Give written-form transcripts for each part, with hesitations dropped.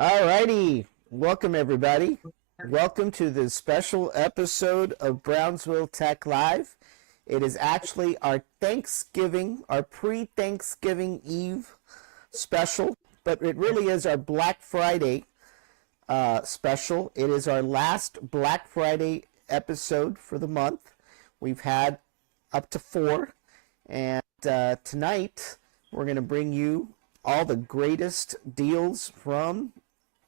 All righty. Welcome, everybody. Welcome to this special episode of Brownsville Tech Live. It is actually our Thanksgiving, our pre-Thanksgiving Eve special, but it really is our Black Friday special. It is our last Black Friday episode for the month. We've had up to four, and tonight we're going to bring you all the greatest deals from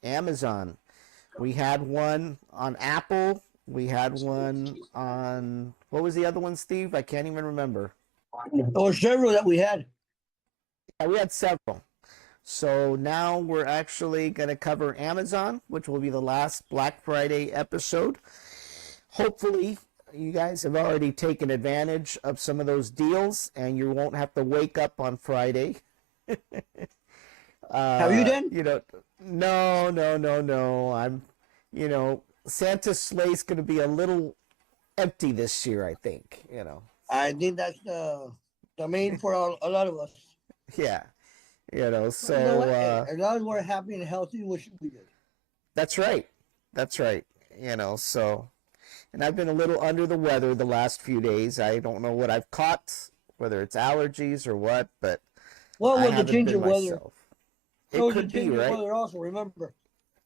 Amazon. We had one on Apple. We had one on, what was the other one, Steve? I can't even remember. There were several that we had. Yeah, we had several. So now we're actually going to cover Amazon, which will be the last Black Friday episode. Hopefully, you guys have already taken advantage of some of those deals and you won't have to wake up on Friday. Have you done? No. Santa's sleigh's going to be a little empty this year, I think, I think that's the main for a lot of us. Yeah, So you know what? As long as we're happy and healthy, we should be good. That's right. So, and I've been a little under the weather the last few days. I don't know what I've caught, whether it's allergies or what, but What I was the haven't change been of weather? myself. It What was the could be, change of right? weather also, remember?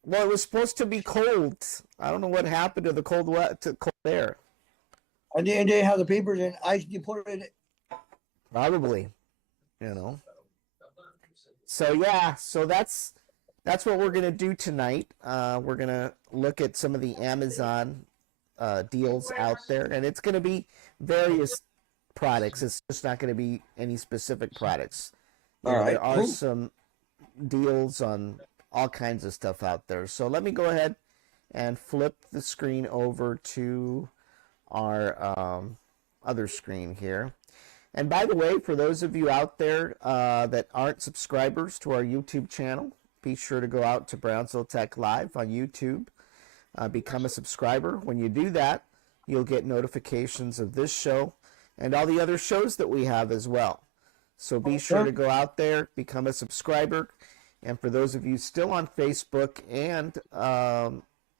Well, it was supposed to be cold. I don't know what happened to the cold air. And they have the papers and ice deported. Probably, So yeah, so that's what we're gonna do tonight. We're gonna look at some of the Amazon deals out there, and it's gonna be various products. It's just not gonna be any specific products. All right, There are cool. some deals on all kinds of stuff out there. So let me go ahead and flip the screen over to our other screen here. And by the way, for those of you out there that aren't subscribers to our YouTube channel, be sure to go out to Brownsville Tech Live on YouTube. Become a subscriber. When you do that, you'll get notifications of this show and all the other shows that we have as well. So be sure to go out there, become a subscriber. And for those of you still on Facebook and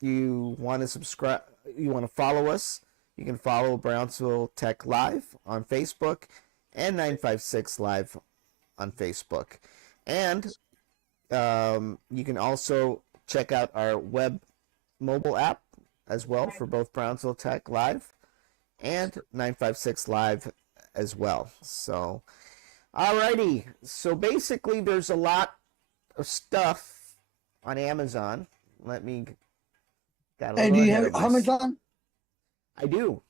you want to subscribe, you want to follow us, you can follow Brownsville Tech Live on Facebook and 956 Live on Facebook. And you can also check out our web mobile app as well for both Brownsville Tech Live and 956 Live as well. So, alrighty. So basically, there's a lot of stuff on Amazon. Let me got a And little do you ahead have of Amazon? I do.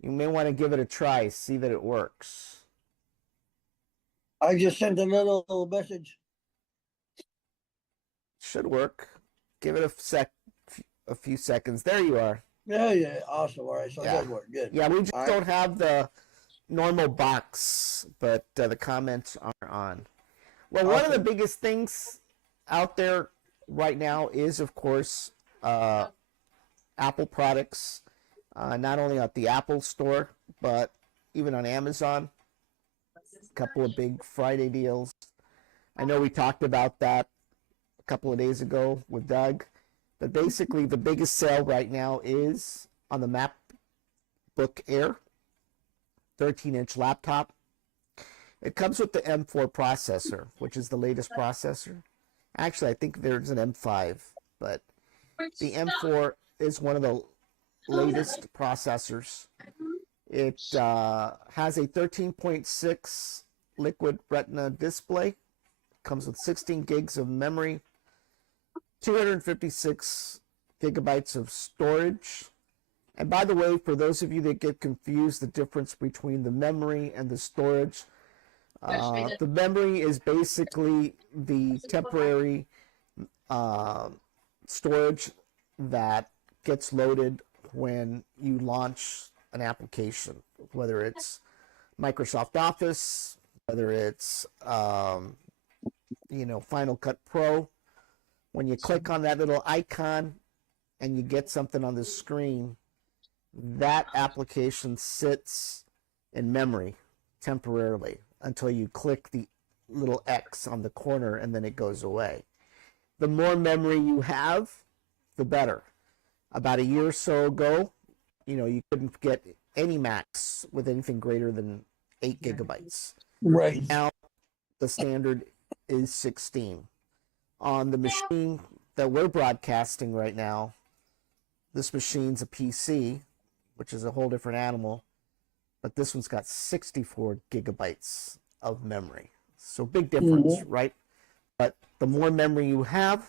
You may want to give it a try, see that it works. I just sent a little message. Should work. Give it a few seconds. There you are. Yeah, awesome. All right, so Yeah. that worked. Good. Yeah, we just All right. don't have the normal box, but the comments are on. Well, one of the Awesome. biggest things out there right now is, of course, Apple products. Not only at the Apple Store, but even on Amazon. A couple of big Friday deals. I know we talked about that a couple of days ago with Doug. But basically, the biggest sale right now is on the MacBook Air 13-inch laptop. It comes with the M4 processor, which is the latest processor. Actually, I think there's an M5, but the M4 is one of the latest processors. It has a 13.6 liquid retina display. Comes with 16 gigs of memory, 256 gigabytes of storage. And by the way, for those of you that get confused, the difference between the memory and the storage, the memory is basically the temporary storage that gets loaded when you launch an application, whether it's Microsoft Office, whether it's Final Cut Pro. When you click on that little icon and you get something on the screen, that application sits in memory temporarily until you click the little X on the corner and then it goes away. the more memory you have, the better. About a year or so ago, you couldn't get any Macs with anything greater than 8 gigabytes. Right. Now, the standard is 16. On the machine that we're broadcasting right now, this machine's a PC, which is a whole different animal, but this one's got 64 gigabytes of memory. So big difference, right? But the more memory you have,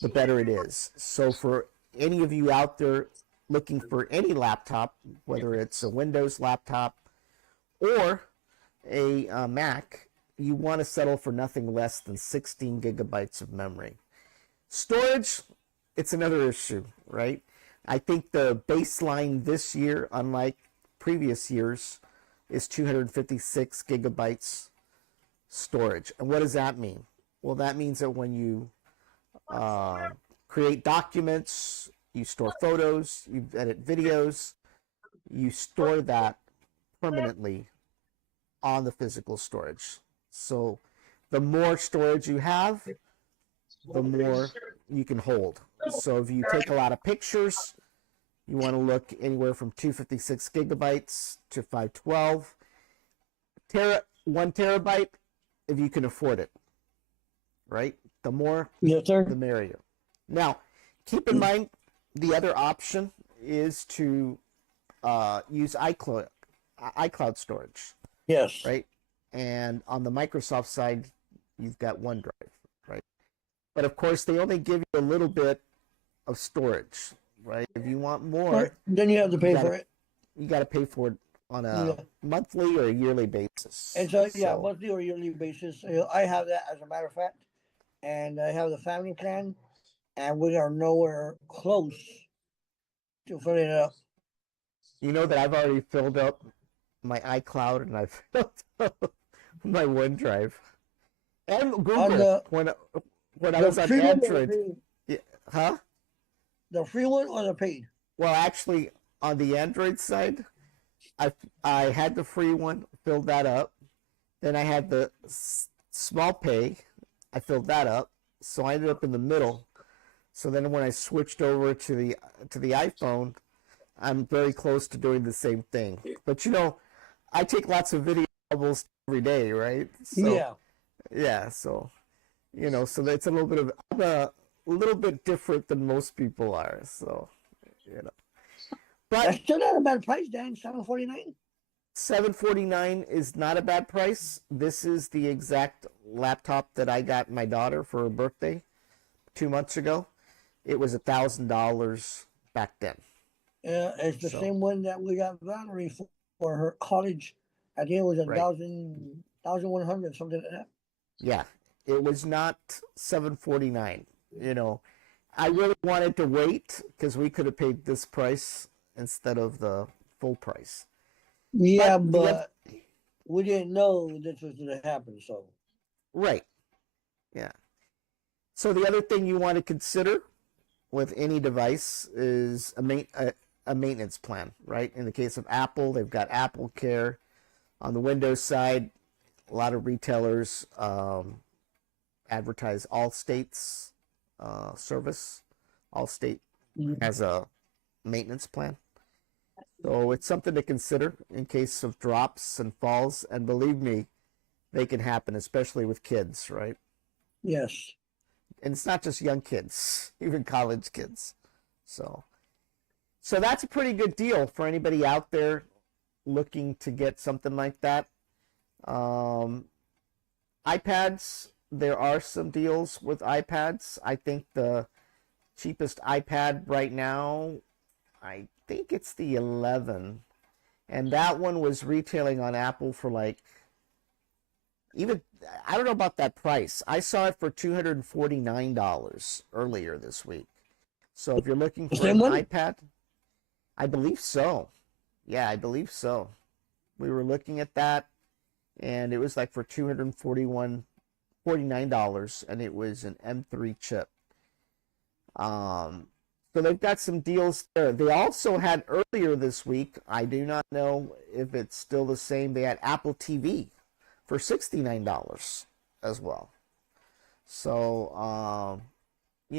the better it is. So for any of you out there looking for any laptop, whether it's a Windows laptop or a Mac, you want to settle for nothing less than 16 gigabytes of memory. Storage, it's another issue, right? I think the baseline this year, unlike previous years, is 256 gigabytes storage. And what does that mean? Well, that means that when you create documents, you store photos, you edit videos, you store that permanently on the physical storage. So the more storage you have, the more you can hold. So if you take a lot of pictures, you want to look anywhere from 256 gigabytes to 512. 1 terabyte, if you can afford it, right? The more, yes, sir, the merrier. Now, keep in mind, the other option is to use iCloud storage. Yes. Right? And on the Microsoft side, you've got OneDrive, right? But of course, they only give you a little bit of storage, right? If you want more, then you have to pay for it. You got to pay for it on a monthly or a yearly basis. And so, monthly or yearly basis. I have that, as a matter of fact, and I have the family plan, and we are nowhere close to filling it up. You know that I've already filled up my iCloud and I've filled up my OneDrive and Google when I was on Android. Yeah, huh? The free one or the paid? Well, actually, on the Android side, I had the free one, filled that up. Then I had the small pay, I filled that up. So I ended up in the middle. So then when I switched over to the iPhone, I'm very close to doing the same thing. But I take lots of video almost every day, right? So, yeah. So, so it's a little bit different than most people are. So, but that's still not a bad price, Dan. $749. $749 is not a bad price. This is the exact laptop that I got my daughter for her birthday 2 months ago. It was $1,000 back then. It's the same one that we got Valerie for her college. I think it was 1,100, something like that. Yeah, it was not $749. I really wanted to wait because we could have paid this price instead of the full price. Yeah, but we didn't know this was going to happen. So, right, yeah. So the other thing you want to consider with any device is a maintenance plan, right? In the case of Apple, they've got Apple Care. On the Windows side, a lot of retailers advertise Allstate's service. Allstate has a maintenance plan. So it's something to consider in case of drops and falls. And believe me, they can happen, especially with kids, right? Yes. And it's not just young kids, even college kids. So that's a pretty good deal for anybody out there looking to get something like that. iPads, there are some deals with iPads. I think the cheapest iPad right now, I think it's the 11. And that one was retailing on Apple for I don't know about that price. I saw it for $249 earlier this week. So if you're looking for an iPad, I believe so. Yeah, I believe so. We were looking at that, and it was for $249, and it was an M3 chip. So they've got some deals there. They also had earlier this week, I do not know if it's still the same, they had Apple TV for $69 as well. So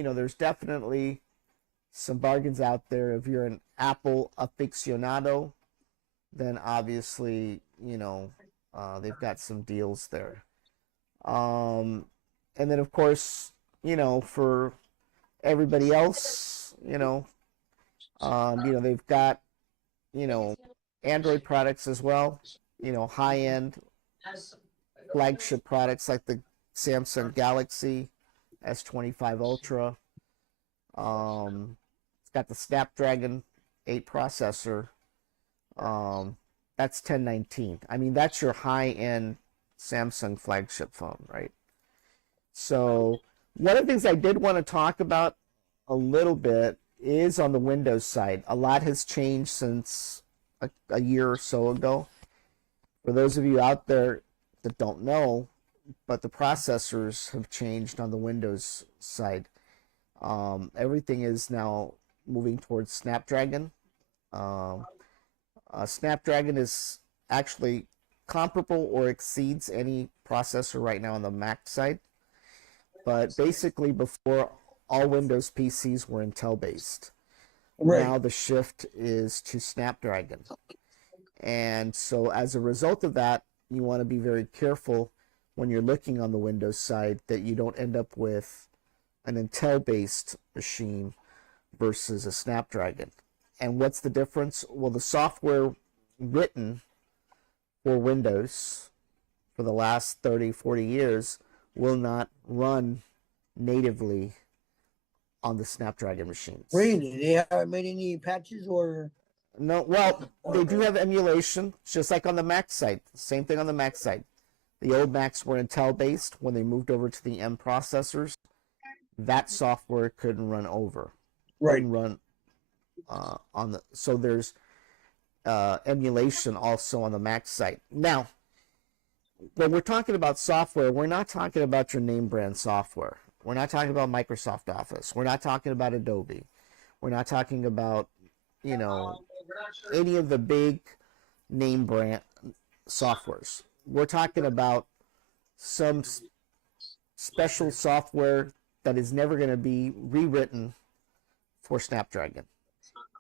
there's definitely some bargains out there. If you're an Apple aficionado, then obviously, they've got some deals there. And then, of course, for everybody else, they've got, Android products as well, high-end flagship products like the Samsung Galaxy S25 Ultra. It's got the Snapdragon 8 processor. That's 1019. I mean, that's your high-end Samsung flagship phone, right? So one of the things I did want to talk about a little bit is on the Windows side. A lot has changed since a year or so ago. For those of you out there that don't know, but the processors have changed on the Windows side. Everything is now moving towards Snapdragon. Snapdragon is actually comparable or exceeds any processor right now on the Mac side. But basically, before, all Windows PCs were Intel based. Right. Now the shift is to Snapdragon. And so as a result of that, you want to be very careful when you're looking on the Windows side that you don't end up with an Intel-based machine versus a Snapdragon. And what's the difference? Well, the software written for Windows for the last 30, 40 years will not run natively on the Snapdragon machines. Really? They haven't made any patches or? No, well, they do have emulation, just like on the Mac side. Same thing on the Mac side. The old Macs were Intel-based. When they moved over to the M processors, that software couldn't run over. Right. Couldn't run on the. So there's emulation also on the Mac side. Now, when we're talking about software, we're not talking about your name brand software. We're not talking about Microsoft Office. We're not talking about Adobe. We're not talking about, any of the big name brand softwares. We're talking about some special software that is never going to be rewritten for Snapdragon.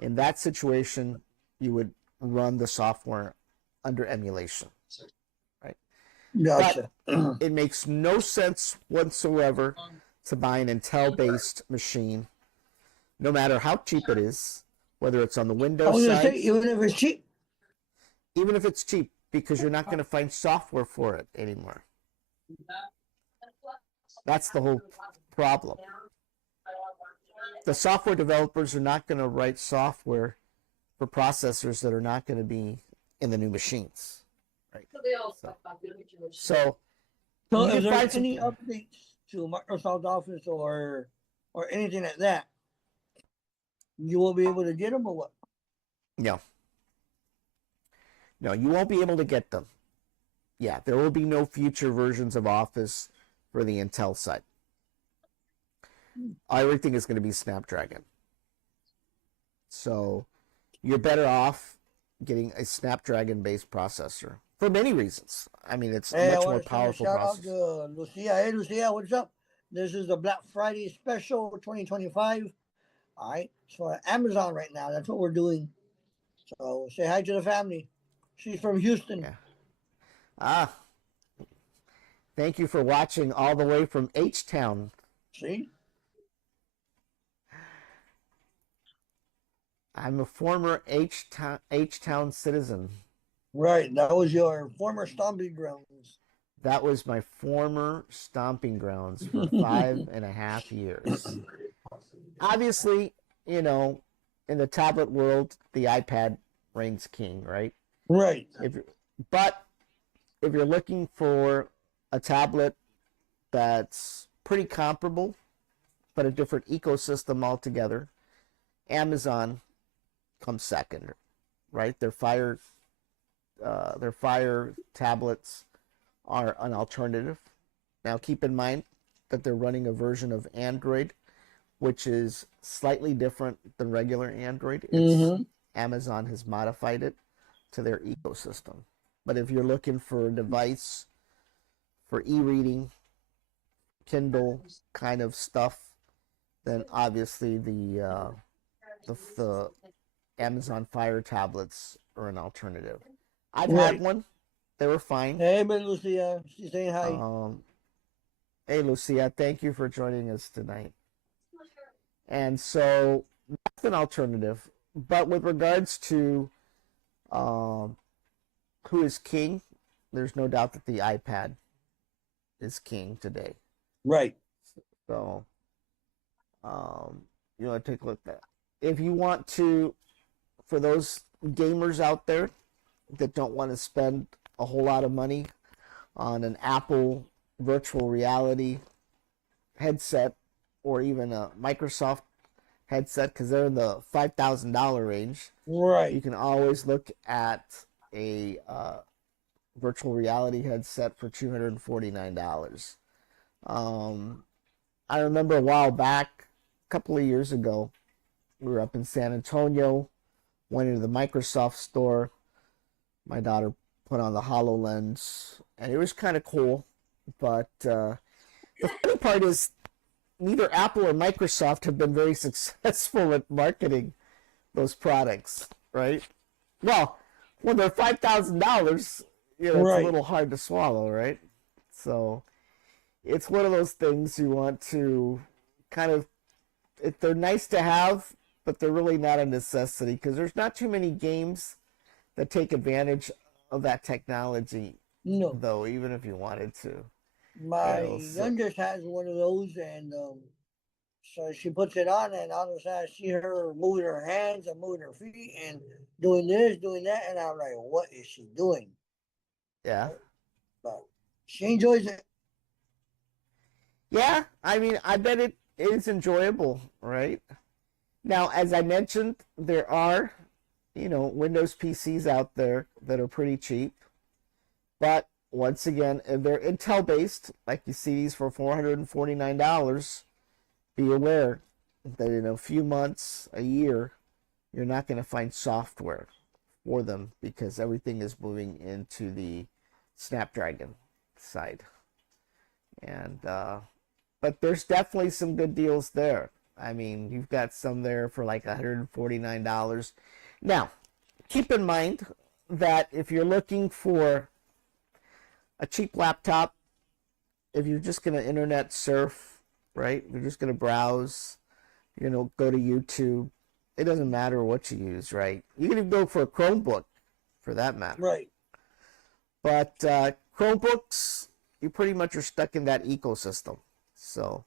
In that situation, you would run the software under emulation. Gotcha. But it makes no sense whatsoever to buy an Intel-based machine, no matter how cheap it is, whether it's on the I Windows was gonna side, say, even if it's cheap. even if it's cheap, because you're not going to find software for it anymore. That's the whole problem. The software developers are not going to write software for processors that are not going to be in the new machines. Right. So So you is can there find some- any updates to Microsoft Office or anything like that? You will be able to get them or what? No. No, you won't be able to get them. Yeah, there will be no future versions of Office for the Intel side. Everything is going to be Snapdragon. So you're better off getting a Snapdragon-based processor for many reasons. I mean, it's a Hey, I much more want to send a powerful shout out processor. to Lucia. Hey, Lucia, what's up? This is the Black Friday special 2025. All right, so Amazon right now, that's what we're doing. So say hi to the family. She's from Houston. Yeah. Ah, thank you for watching all the way from H-Town. See? I'm a former H-Town citizen. Right, that was your former stomping grounds. That was my former stomping grounds for 5.5 years. Obviously, in the tablet world, the iPad reigns king, right? Right. But if you're looking for a tablet that's pretty comparable, but a different ecosystem altogether, Amazon comes second, right? Their Fire tablets are an alternative. Now, keep in mind that they're running a version of Android, which is slightly different than regular Android. Amazon has modified it to their ecosystem. But if you're looking for a device for e-reading, Kindle kind of stuff, then obviously the Amazon Fire tablets are an alternative. I've had Right. one; they were fine. Hey, Miss Lucia, she's saying hi. Um, hey, Lucia, thank you for joining us tonight. And so that's an alternative. But with regards to um, who is king, there's no doubt that the iPad is king today. Right. So you want to take a look at that. If you want to, for those gamers out there that don't want to spend a whole lot of money on an Apple virtual reality headset or even a Microsoft headset, because they're in the $5,000 range, Right. you can always look at a virtual reality headset for $249. I remember a while back, a couple of years ago, we were up in San Antonio, went into the Microsoft store. My daughter put on the HoloLens, and it was kind of cool. But the funny part is, neither Apple or Microsoft have been very successful at marketing those products, right? Well, when they're $5,000, it's a Right. little hard to swallow, right? So it's one of those things you want to kind of, they're nice to have, but they're really not a necessity because there's not too many games that take advantage of that technology, No. though, even if you wanted to. My So, youngest has one of those, and so she puts it on, and all of a sudden I see her moving her hands and moving her feet and doing this, doing that, and I'm like, what is she doing? yeah. But she enjoys it. Yeah, I mean, I bet it is enjoyable, right? Now, as I mentioned, there are, Windows PCs out there that are pretty cheap. But once again, if they're Intel based, like you see these for $449, be aware that in a few months, a year, you're not going to find software for them because everything is moving into the Snapdragon side. And but there's definitely some good deals there. I mean, you've got some there for like $149. Now, keep in mind that if you're looking for a cheap laptop, if you're just going to internet surf, right? You're just going to browse, go to YouTube. It doesn't matter what you use, right? You can even go for a Chromebook for that matter. Right. But Chromebooks, you pretty much are stuck in that ecosystem. So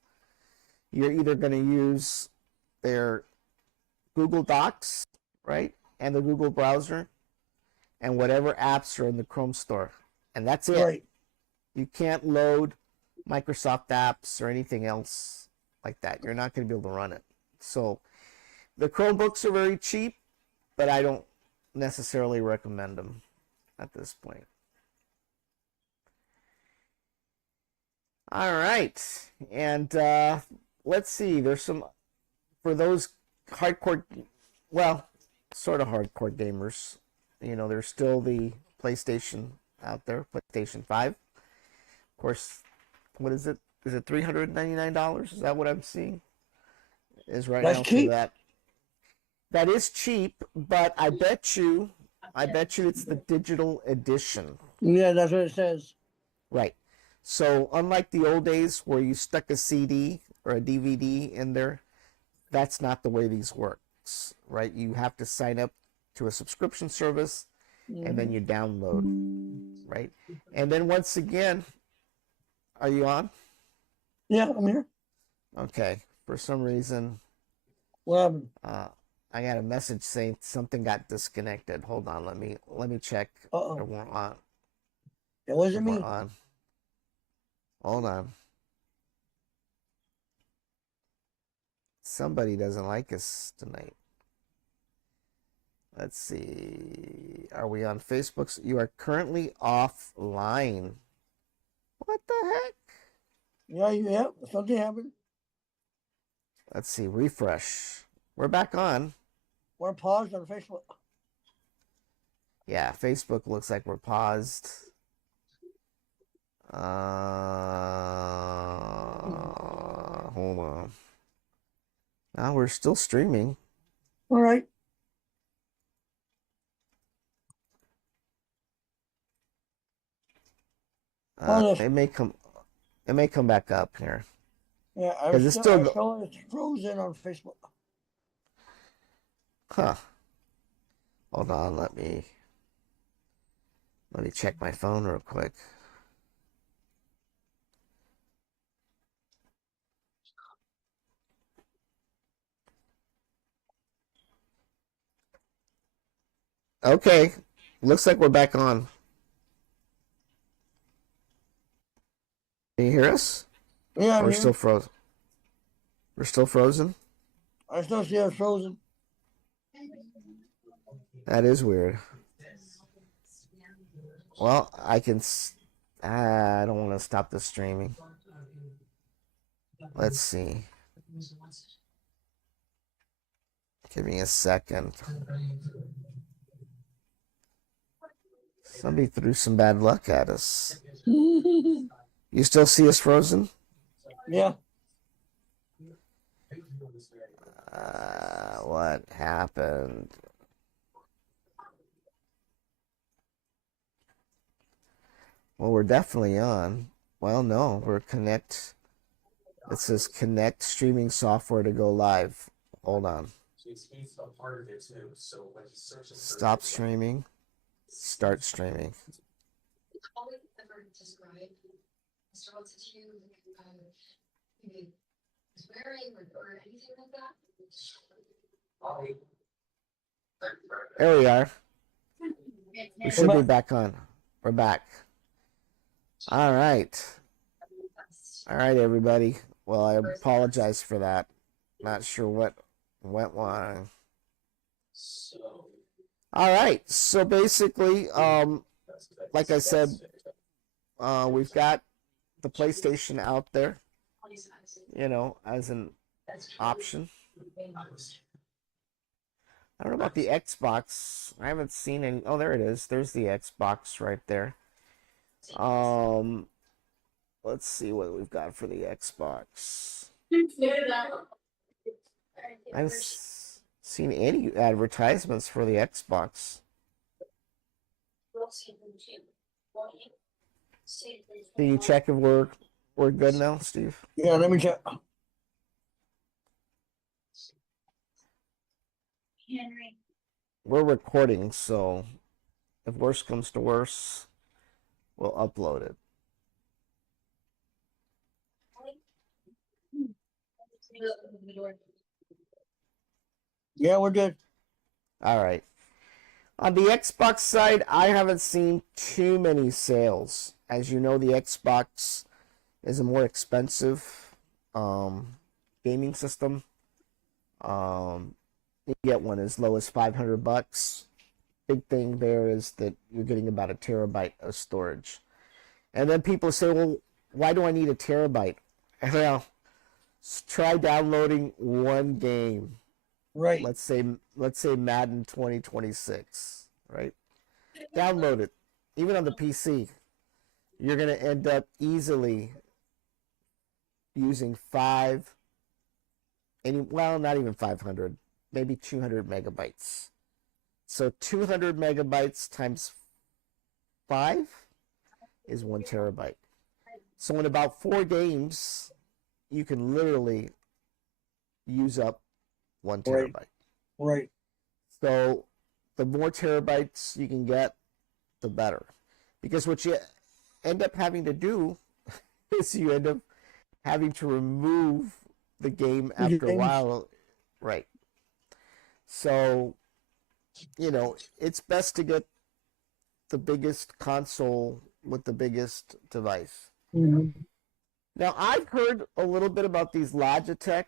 you're either going to use their Google Docs, right? And the Google browser and whatever apps are in the Chrome store. And that's it. Right. You can't load Microsoft apps or anything else like that. You're not going to be able to run it. So the Chromebooks are very cheap, but I don't necessarily recommend them at this point. All right. And let's see. There's some, for those hardcore, well, sort of hardcore gamers, there's still the PlayStation out there, PlayStation 5. Of course, what is it? Is it $399? Is that what I'm seeing? Is right That's now cheap. for that. That is cheap, but I bet you it's the digital edition. Yeah, that's what it says. Right. So unlike the old days where you stuck a CD or a DVD in there, that's not the way these works, right? You have to sign up to a subscription service and then you download, right? And then once again, are you on? Yeah, I'm here. Okay. For some reason, Well, I got a message saying something got disconnected. Hold on, let me check. uh-oh. We're on. It wasn't We're me. on. Hold on. Somebody doesn't like us tonight. Let's see. Are we on Facebook? You are currently offline. What the heck? Yeah, something happened. Let's see. Refresh. We're back on. We're paused on Facebook. Yeah, Facebook looks like we're paused. Hold on. We're still streaming. All right. Well, It may come back up here. yeah, I'm 'Cause it's still showing it's frozen on Facebook. Huh. Hold on, let me check my phone real quick. Okay. Looks like we're back on. Can you hear us? Yeah, We're still frozen. We're still frozen? I still see it frozen. That is weird. Well, I don't want to stop the streaming. Let's see. Give me a second. Somebody threw some bad luck at us. You still see us frozen? Yeah. What happened? Well, we're definitely on. Well, no, we're connect. It says connect streaming software to go live. Hold on. Stop streaming. Start streaming. There we are. We should be back on. We're back. All right. All right, everybody. Well, I apologize for that. Not sure what went wrong. All right. So basically, like I said, we've got the PlayStation out there, as an option. I don't know about the Xbox. I haven't seen any. Oh, there it is. There's the Xbox right there. Let's see what we've got for the Xbox. I haven't seen any advertisements for the Xbox. Can you check if we're good now, Steve? Yeah, let me check. We're recording, so if worse comes to worse, we'll upload it. Yeah, we're good. All right. On the Xbox side, I haven't seen too many sales. As you know, the Xbox is a more expensive gaming system. You get one as low as $500. Big thing there is that you're getting about 1 terabyte of storage. And then people say, well, why do I need 1 terabyte? Well, try downloading one game. Right. Let's say Madden 2026, right? Download it. Even on the PC, you're going to end up easily using not even 500, maybe 200 megabytes. So 200 megabytes times 5 is 1 terabyte. So in about 4 games, you can literally use up 1 terabyte. Right. So the more terabytes you can get, the better. Because what you end up having to do is you end up having to remove the game after a while. Right. So, it's best to get the biggest console with the biggest device. Mm-hmm. Now, I've heard a little bit about these Logitech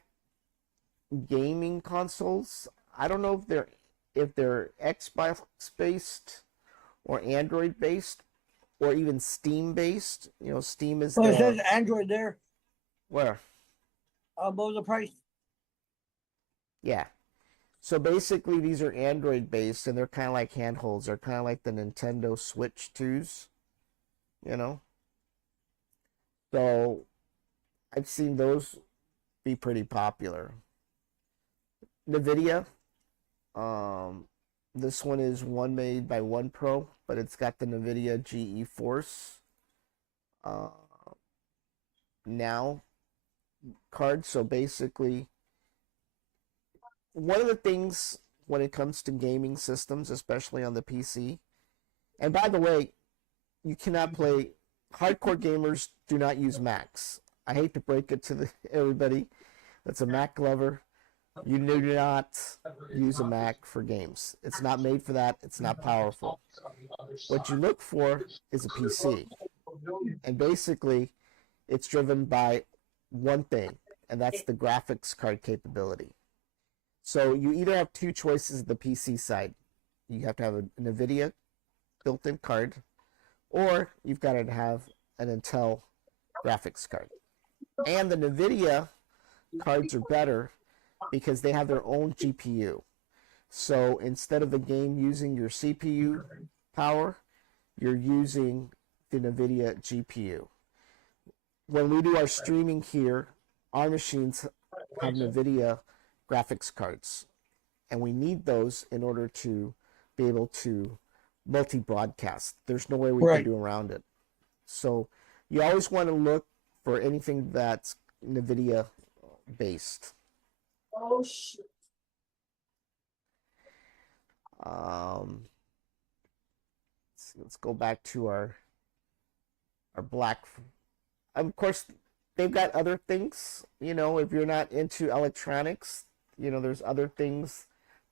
gaming consoles. I don't know if they're Xbox based or Android based or even Steam based. Steam is it says Android there. Where? What was the price? Yeah. So basically these are Android based and they're kind of like handholds. They're kind of like the Nintendo Switch 2s, So I've seen those be pretty popular. NVIDIA. This one is one made by OnePro, but it's got the NVIDIA GeForce uh, Now card. So basically, one of the things when it comes to gaming systems, especially on the PC, and by the way, you cannot play. Hardcore gamers do not use Macs. I hate to break it to everybody that's a Mac lover. You do not use a Mac for games. It's not made for that. It's not powerful. What you look for is a PC. And basically, it's driven by one thing, and that's the graphics card capability. So you either have two choices at the PC side. You have to have an NVIDIA built-in card, or you've got to have an Intel graphics card. And the NVIDIA cards are better because they have their own GPU. So instead of the game using your CPU power, you're using the NVIDIA GPU. When we do our streaming here, our machines have NVIDIA graphics cards, and we need those in order to be able to multi-broadcast. There's no way we can do around it. So you always want to look for anything that's NVIDIA based. Oh shit. Let's go back to our black. Of course, they've got other things. You know, if you're not into electronics, you know, there's other things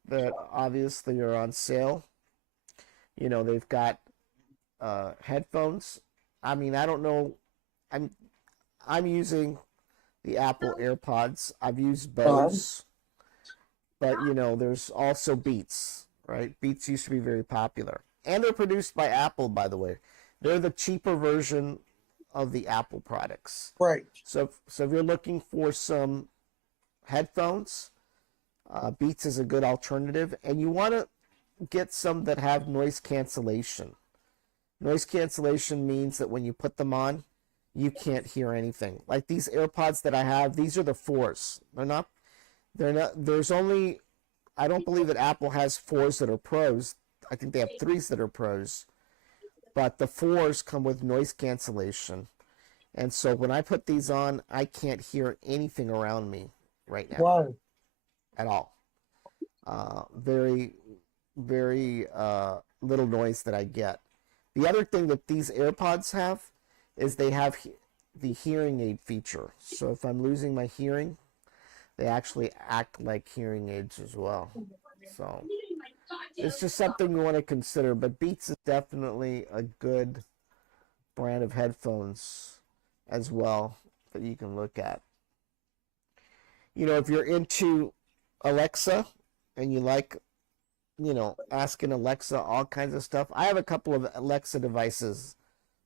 that obviously are on sale. You know, they've got headphones. I mean, I don't know. I'm using the Apple AirPods. I've used Bose, but you know, there's also Beats, right? Beats used to be very popular, and they're produced by Apple, by the way. They're the cheaper version of the Apple products. Right. So if you're looking for some headphones, Beats is a good alternative, and you want to get some that have noise cancellation. Noise cancellation means that when you put them on, you can't hear anything. Like these AirPods that I have, these are the 4s. They're not, there's only, I don't believe that Apple has 4s that are pros. I think they have 3s that are pros. But the 4s come with noise cancellation. And so when I put these on, I can't hear anything around me right now. Wow. At all. Very, very little noise that I get. The other thing that these AirPods have is they have the hearing aid feature. So if I'm losing my hearing, they actually act like hearing aids as well. So it's just something you want to consider. But Beats is definitely a good brand of headphones as well that you can look at. You know, if you're into Alexa and you like, you know, asking Alexa all kinds of stuff. I have a couple of Alexa devices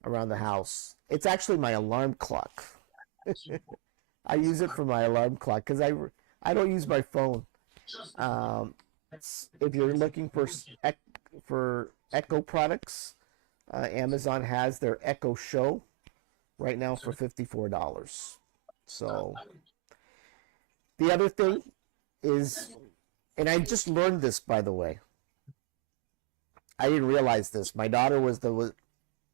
around the house. It's actually my alarm clock. I use it for my alarm clock because I don't use my phone. If you're looking for Echo products, Amazon has their Echo Show right now for $54. So the other thing is, and I just learned this, by the way. I didn't realize this. My daughter was the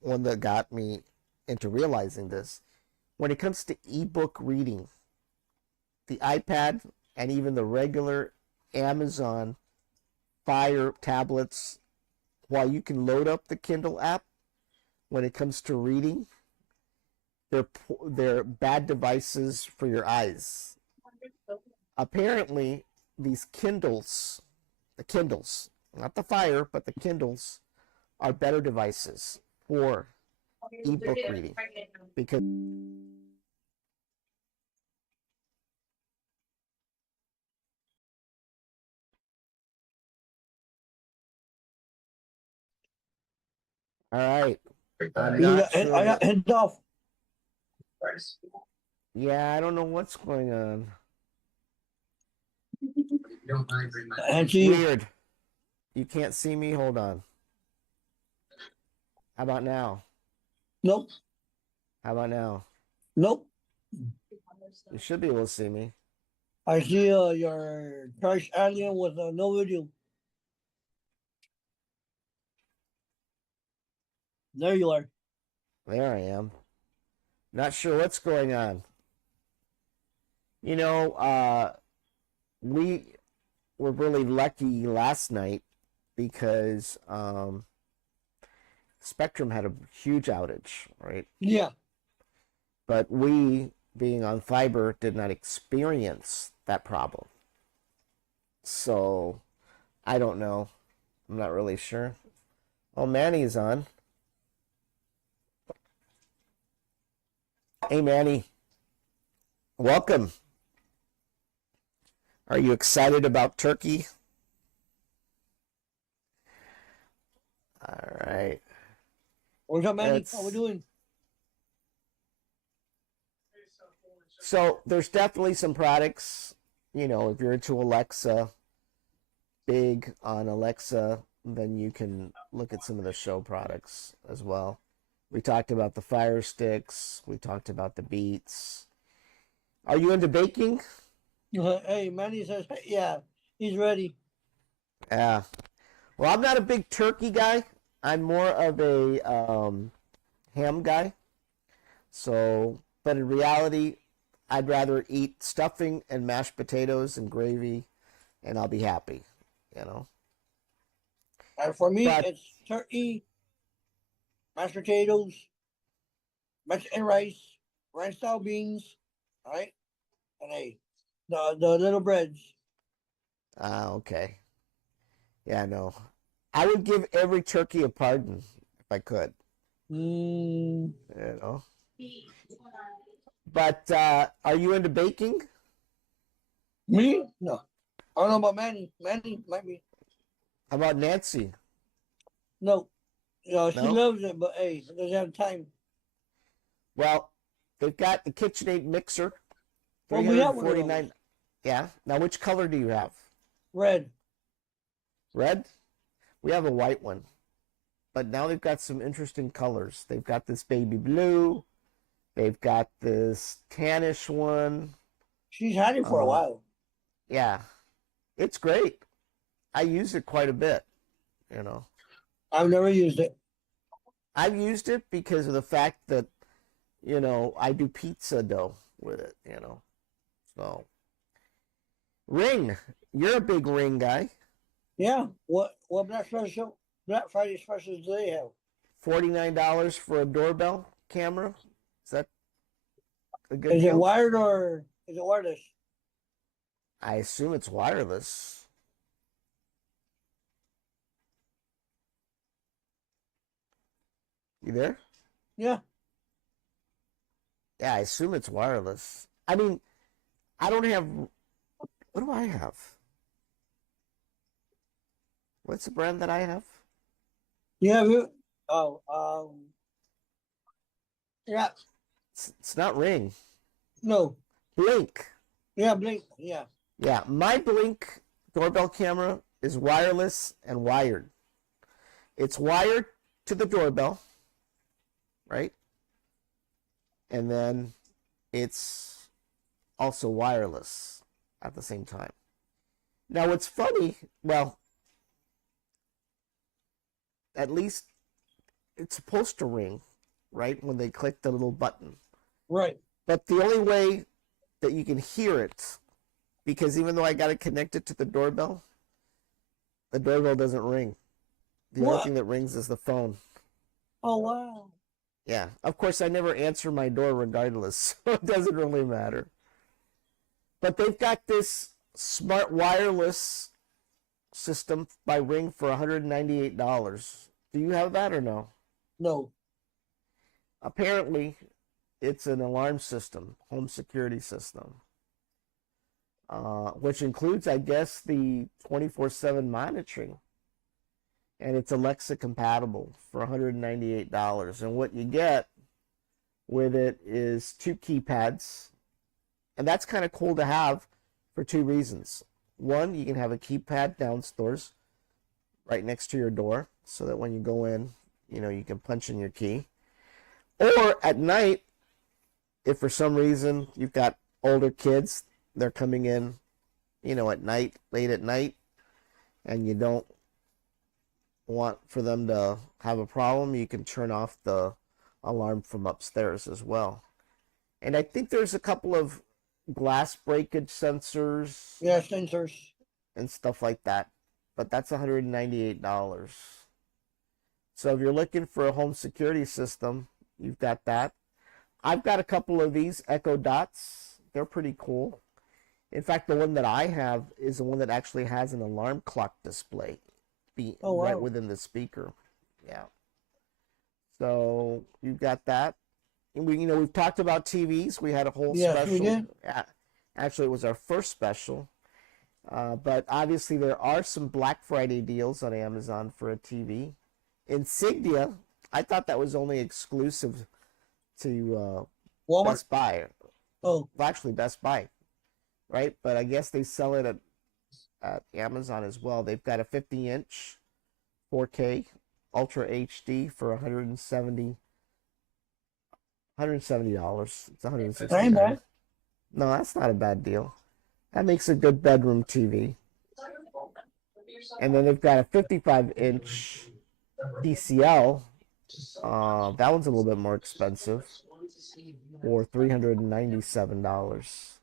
one that got me into realizing this. When it comes to ebook reading, the iPad and even the regular Amazon Fire tablets, while you can load up the Kindle app, when it comes to reading, they're bad devices for your eyes. Apparently, these Kindles, the Kindles, not the Fire, but the Kindles, are better devices for ebook reading because all right. I'm not sure. I got head off. Yeah, I don't know what's going on. Weird. You can't see me? Hold on. How about now? Nope. How about now? Nope. You should be able to see me. I see your trash alien with no video. There you are. There I am. Not sure what's going on. You know, we were really lucky last night because Spectrum had a huge outage, right? Yeah. But we, being on fiber, did not experience that problem. So, I don't know. I'm not really sure. Oh, Manny's on. Hey, Manny. Welcome. Are you excited about turkey? All right. What's up, Manny? How we doing? So there's definitely some products, you know, if you're into Alexa, big on Alexa, then you can look at some of the show products as well. We talked about the Fire Sticks. We talked about the Beats. Are you into baking? Hey, Manny says, yeah, he's ready. Yeah. Well, I'm not a big turkey guy. I'm more of a ham guy. So, but in reality, I'd rather eat stuffing and mashed potatoes and gravy, and I'll be happy, you know. And for me, But it's turkey, mashed potatoes, Mexican rice, rice style beans, all right? And hey, the little breads. okay, yeah, no, I would give every turkey a pardon if I could, Mm, you know. But are you into baking? me? No. I don't know about Manny. Manny might be. How about Nancy? No. You know, she No? loves it, but hey, doesn't have time. Well, they've got the KitchenAid mixer, Well, we have one of those. 349. Yeah. Now, which color do you have? Red. Red? We have a white one. But now they've got some interesting colors. They've got this baby blue. They've got this tannish one. She's had it for a while. Yeah. It's great. I use it quite a bit, you know. I've never used it. I've used it because of the fact that, you know, I do pizza dough with it, you know. So, Ring. You're a big Ring guy. Yeah. What Black Friday specials do they have? $49 for a doorbell camera. Is that a good Is deal? it wired or is it wireless? I assume it's wireless. You there? Yeah. Yeah, I assume it's wireless. I mean, I don't have. What do I have? What's the brand that I have? You have it? Oh, yeah. It's not Ring. No. Blink. Yeah, Blink. Yeah. Yeah, my Blink doorbell camera is wireless and wired. It's wired to the doorbell, right? And then it's also wireless at the same time. Now, what's funny, well, at least it's supposed to ring, right? When they click the little button. Right. But the only way that you can hear it, because even though I got it connected to the doorbell doesn't ring. The only thing that rings is the phone. Oh, wow. Yeah. Of course, I never answer my door regardless, so it doesn't really matter. But they've got this smart wireless system by Ring for $198. Do you have that or no? No. Apparently, it's an alarm system, home security system, which includes, I guess, the 24/7 monitoring. And it's Alexa compatible for $198. And what you get with it is 2 keypads. And that's kind of cool to have for 2 reasons. One, you can have a keypad downstairs right next to your door so that when you go in, you know, you can punch in your key. Or at night, if for some reason you've got older kids, they're coming in, at night, late at night, and you don't want for them to have a problem, you can turn off the alarm from upstairs as well. And I think there's a couple of glass breakage sensors Yeah, sensors. and stuff like that, but that's $198. So if you're looking for a home security system, you've got that. I've got a couple of these Echo Dots. They're pretty cool. In fact, the one that I have is the one that actually has an alarm clock display right within the speaker. Yeah. So you've got that. And we've talked about TVs. We had a whole special. We did. Yeah. Actually, it was our first special. But obviously, there are some Black Friday deals on Amazon for a TV. Insignia, I thought that was only exclusive to Walmart. Best Buy. Oh, Well, actually, Best Buy, right? But I guess they sell it at Amazon as well. They've got a 50-inch 4K Ultra HD for $170. It's $160. ain't bad. No, that's not a bad deal. That makes a good bedroom TV. And then they've got a 55-inch TCL. That one's a little bit more expensive for $397.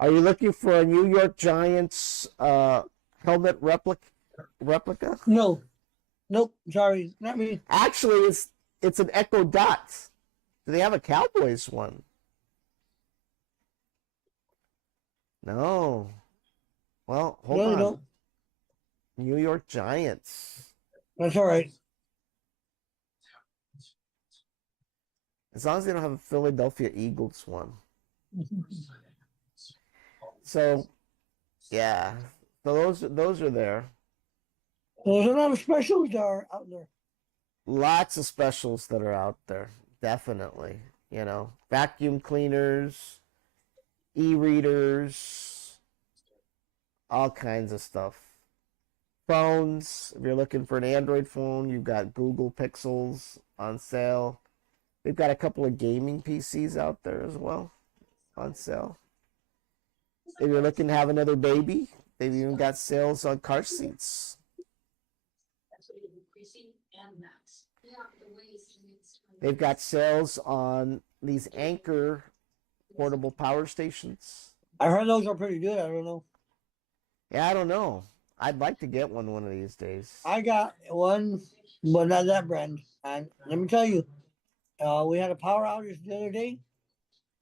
Are you looking for a New York Giants helmet replica? No. Nope. Sorry. Not me. Actually, it's an Echo Dot. Do they have a Cowboys one? No. Well, hold on. No. New York Giants. That's all right. As long as they don't have a Philadelphia Eagles one. So, yeah. So those are there. There's a lot of specials that are out there. Lots of specials that are out there. Definitely. Vacuum cleaners, e-readers, all kinds of stuff. Phones, if you're looking for an Android phone, you've got Google Pixels on sale. They've got a couple of gaming PCs out there as well on sale. If you're looking to have another baby, they've even got sales on car seats. They've got sales on these Anchor portable power stations. I heard those are pretty good. I don't know. Yeah, I don't know. I'd like to get one of these days. I got one, but not that brand. And let me tell you, we had a power outage the other day,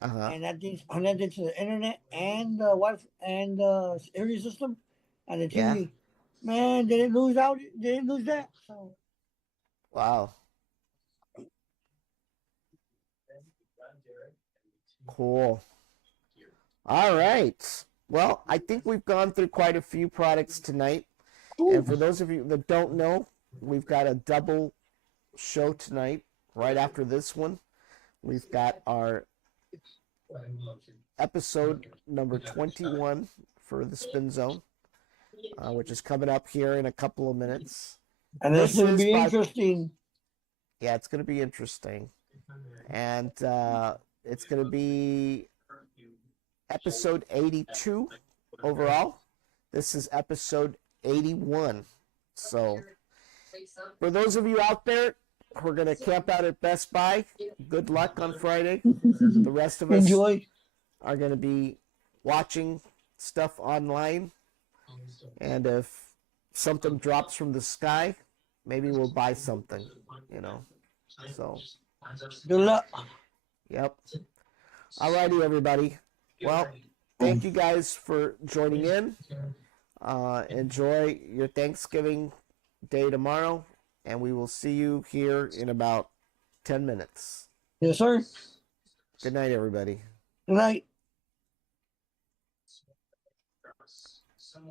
and that thing's connected to the internet and the Wi-Fi and the area system and the TV. Yeah. Man, they didn't lose out. They didn't lose that. So. Wow. Cool. All right. Well, I think we've gone through quite a few products tonight. Ooh. And for those of you that don't know, we've got a double show tonight right after this one. We've got our episode number 21 for the Spin Zone, which is coming up here in a couple of minutes. And this is going to be interesting. Yeah, it's going to be interesting. And it's going to be episode 82 overall. This is episode 81. So for those of you out there, we're going to camp out at Best Buy. Good luck on Friday. The rest of us are going to be watching stuff online. And if something drops from the sky, maybe we'll buy something, So good luck. Yep. Alrighty, everybody. Well, thank you guys for joining in. Enjoy your Thanksgiving day tomorrow, and we will see you here in about 10 minutes. Yes, sir. Good night, everybody. Good night.